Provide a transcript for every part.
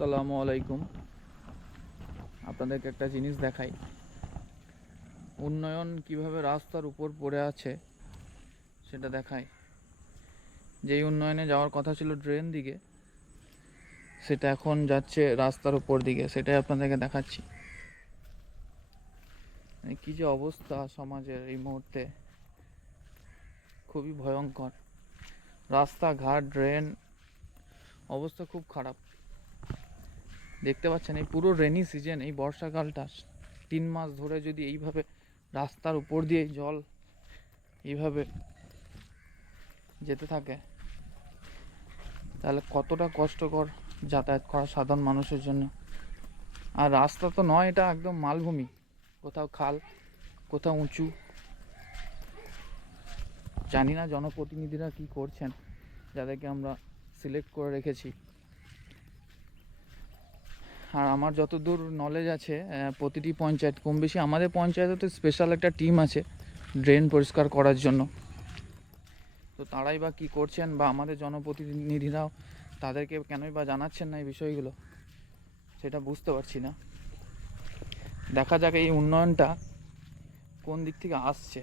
আসসালামু আলাইকুম। আপনাদেরকে একটা জিনিস দেখাই, উন্নয়ন কিভাবে রাস্তার উপর পড়ে আছে সেটা দেখাই। যেই উন্নয়নে যাওয়ার কথা ছিল ড্রেন দিকে, সেটা এখন যাচ্ছে রাস্তার উপর দিকে, সেটাই আপনাদেরকে দেখাচ্ছি। কি যে অবস্থা সমাজের এই মুহূর্তে, খুবই ভয়ঙ্কর। রাস্তাঘাট, ড্রেন অবস্থা খুব খারাপ। দেখতে পাচ্ছেন, এই পুরো রেনি সিজন, এই বর্ষাকালটা 3 মাস ধরে যদি এইভাবে রাস্তার উপর দিয়ে জল এইভাবে যেতে থাকে, তাহলে কতটা কষ্টকর যাতায়াত করা সাধারণ মানুষের জন্য। আর রাস্তা তো নয়, এটা একদম মালভূমি, কোথাও খাল, কোথাও উঁচু। জানি না জনপ্রতিনিধিরা কি করছেন, যাদেরকে আমরা সিলেক্ট করে রেখেছি। আর আমার যতদূর নলেজ আছে, প্রতিটি পঞ্চায়েত কম বেশি, আমাদের পঞ্চায়েতে তো স্পেশাল একটা টিম আছে ড্রেন পরিষ্কার করার জন্য। তো তারাই বা কী করছেন, বা আমাদের জনপ্রতিনিধিরাও তাদেরকে কেনই বা জানাচ্ছেন না এই বিষয়গুলো, সেটা বুঝতে পারছি না। দেখা যাক এই উন্নয়নটা কোন দিক থেকে আসছে।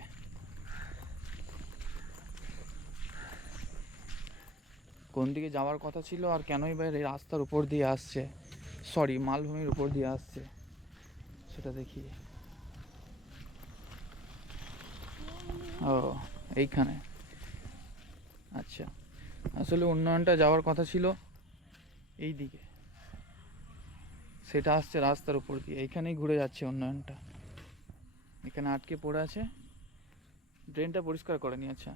কোন দিকে যাওয়ার কথা ছিল, আর কেনই বা এই রাস্তার উপর দিয়ে আসছে, মালভূমির উপর দিয়ে আসছে, সেটা দেখি। ও, এইখানে। আচ্ছা, আসলে উন্নয়নটা যাওয়ার কথা ছিল এই দিকে, সেটা আসছে রাস্তার উপর দিয়ে, এইখানেই ঘুরে যাচ্ছে উন্নয়নটা। এখানে আটকে পড়ে আছে, ড্রেনটা পরিষ্কার করেনি। আচ্ছা,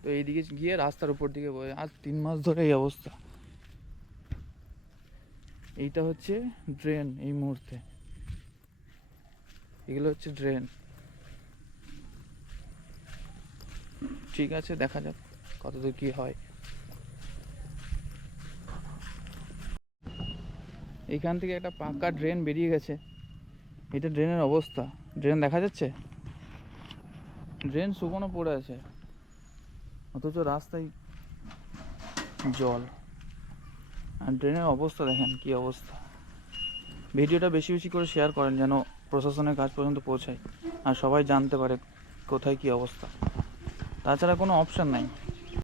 তো এইদিকে গিয়ে রাস্তার উপর দিকে বয়ে, আজ 3 মাস ধরে এই অবস্থা। এইটা হচ্ছে ড্রেন, এই মুহূর্তে এগুলো হচ্ছে ড্রেন। ঠিক আছে, দেখা যাক কতদূর কি হয়। এইখান থেকে একটা পাকা ড্রেন বেরিয়ে গেছে, এটা ড্রেনের অবস্থা। ড্রেন দেখা যাচ্ছে, ড্রেন শুকনো পড়ে আছে, অথচ রাস্তায় জল। আর ড্রেনের অবস্থা দেখেন কি অবস্থা। ভিডিওটা বেশি বেশি করে শেয়ার করেন, যেন প্রশাসনের কাজ পর্যন্ত পৌঁছায় আর সবাই জানতে পারে কোথায় কি অবস্থা। তাছাড়া কোনো অপশান নাই।